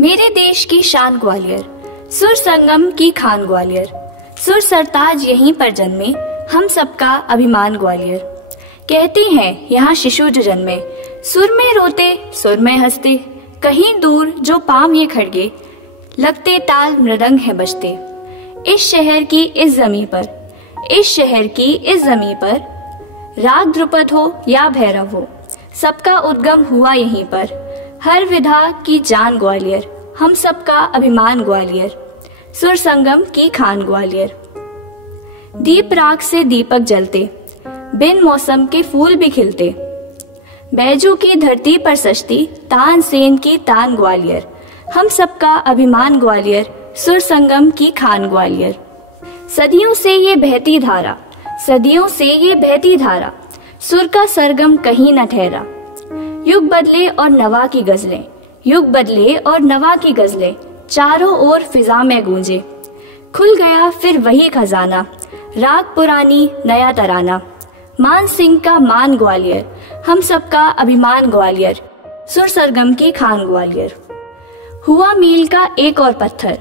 मेरे देश की शान ग्वालियर, सुर संगम की खान ग्वालियर। सुर सरताज यहीं पर जन्मे, हम सबका अभिमान ग्वालियर। कहते हैं यहाँ शिशु जो जन्मे, सुर में रोते सुर में हंसते। कहीं दूर जो पाम ये खड़गे, लगते ताल मृदंग है बजते। इस शहर की इस जमी पर, इस शहर की इस जमी पर, राग ध्रुपद हो या भैरव हो, सबका उद्गम हुआ यहीं पर। हर विधा की जान ग्वालियर, हम सबका अभिमान ग्वालियर। सुर संगम की खान ग्वालियर। दीप राग से दीपक जलते, बिन मौसम के फूल भी खिलते। बैजू की धरती पर सजती, तानसेन की तान ग्वालियर। हम सबका अभिमान ग्वालियर, सुर संगम की खान ग्वालियर। सदियों से ये बहती धारा, सदियों से ये बहती धारा, सुर का सरगम कहीं न ठहरा। युग बदले और नवा की गजलें, युग बदले और नवा की गजलें, चारों ओर फिजा में गूंजे। खुल गया फिर वही खजाना, राग पुरानी नया तराना। मान सिंह का मान ग्वालियर, हम सबका अभिमान ग्वालियर। सुर सरगम की खान ग्वालियर। हुआ मील का एक और पत्थर,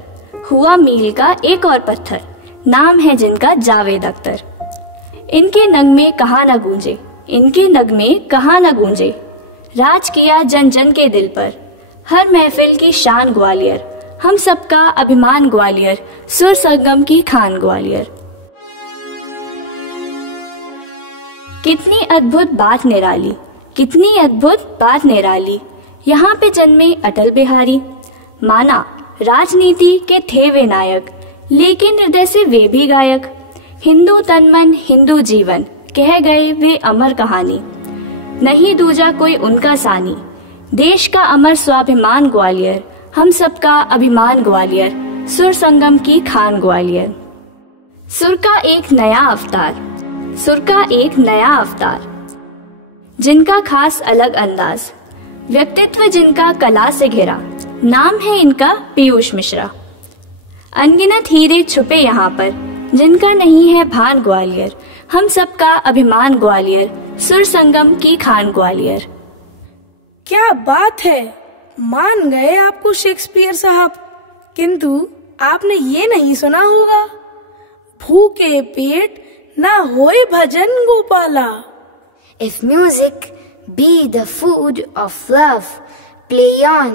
हुआ मील का एक और पत्थर, नाम है जिनका जावेद अख्तर। इनके नगमे कहाँ न गूंजे, इनके नगमे कहाँ न गूंजे। राज किया जन जन के दिल पर, हर महफिल की शान ग्वालियर। हम सबका अभिमान ग्वालियर, सुर संगम की खान ग्वालियर। कितनी अद्भुत बात निराली, कितनी अद्भुत बात निराली, यहाँ पे जन्मे अटल बिहारी। माना राजनीति के थे वे नायक, लेकिन हृदय से वे भी गायक। हिंदू तन मन हिंदू जीवन, कह गए वे अमर कहानी। नहीं दूजा कोई उनका सानी, देश का अमर स्वाभिमान ग्वालियर। हम सबका अभिमान ग्वालियर, सुर संगम की खान ग्वालियर। सुर का एक नया अवतार, सुर का एक नया अवतार, जिनका खास अलग अंदाज, व्यक्तित्व जिनका कला से घिरा। नाम है इनका पीयूष मिश्रा। अनगिनत हीरे छुपे यहाँ पर, जिनका नहीं है भान ग्वालियर। हम सबका अभिमान ग्वालियर, सुर संगम की खान ग्वालियर। क्या बात है, मान गए आपको शेक्सपियर साहब, किंतु आपने ये नहीं सुना होगा, भूखे पेट ना होए भजन Gopala. If music be the food of love, play on.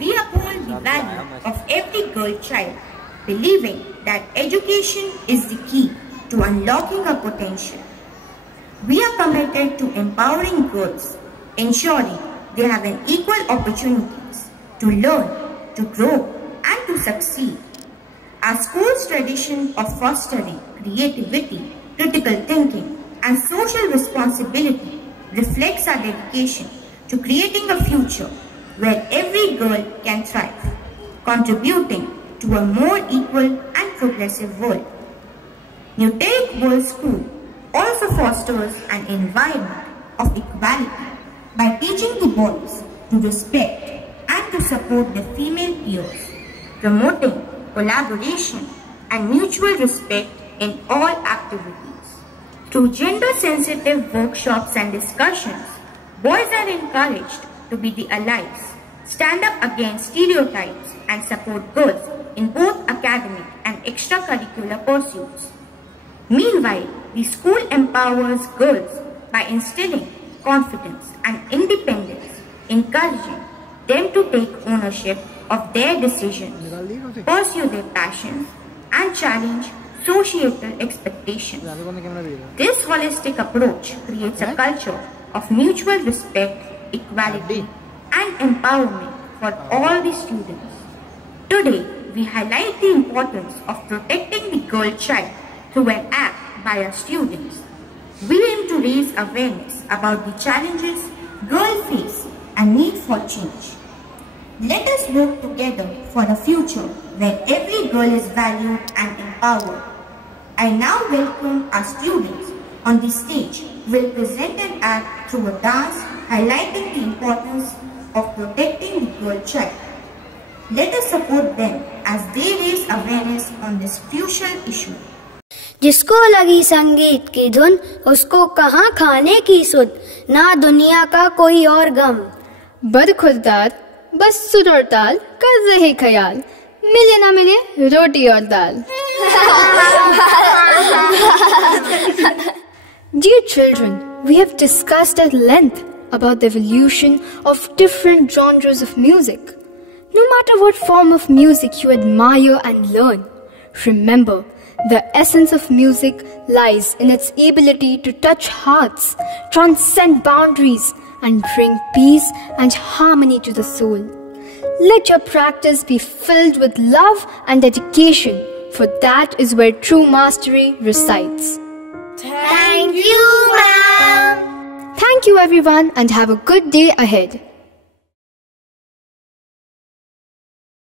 We uphold the value of every girl child, believing that education is the key to unlocking her potential. We are committed to empowering girls, ensuring they have an equal opportunities to learn, to grow and to succeed. Our school's tradition of fostering creativity, critical thinking and social responsibility reflects our dedication to creating a future where every girl can thrive, contributing to a more equal and progressive world. New Tech World School also fosters an environment of equality by teaching the boys to respect and to support their female peers, promoting collaboration and mutual respect in all activities. Through gender-sensitive workshops and discussions, boys are encouraged to be the allies, stand up against stereotypes and support girls in both academic and extracurricular pursuits. Meanwhile, the school empowers girls by instilling confidence and independence, encouraging them to take ownership of their decisions, pursue their passions, and challenge societal expectations. This holistic approach creates a culture of mutual respect, equality, and empowerment for all the students. Today, we highlight the importance of protecting the girl child through an act by our students. We aim to raise awareness about the challenges girls face and need for change. Let us work together for a future where every girl is valued and empowered. I now welcome our students on the stage who will present an act through a dance highlighting the importance of protecting the girl child. Let us support them as they raise awareness on this crucial issue. जिसको लगी संगीत की धुन, उसको कहाँ खाने की सुध, ना दुनिया का कोई और गम। बदखुरदार बस सुर और ताल कर रहे ख्याल, मिले ना मिले रोटी और दाल. Dear children, we have discussed at length about the evolution of different genres of music. No matter what form of music you admire and learn, remember, the essence of music lies in its ability to touch hearts, transcend boundaries, and bring peace and harmony to the soul. Let your practice be filled with love and dedication, for that is where true mastery resides. Thank you, ma'am. Thank you everyone and have a good day ahead.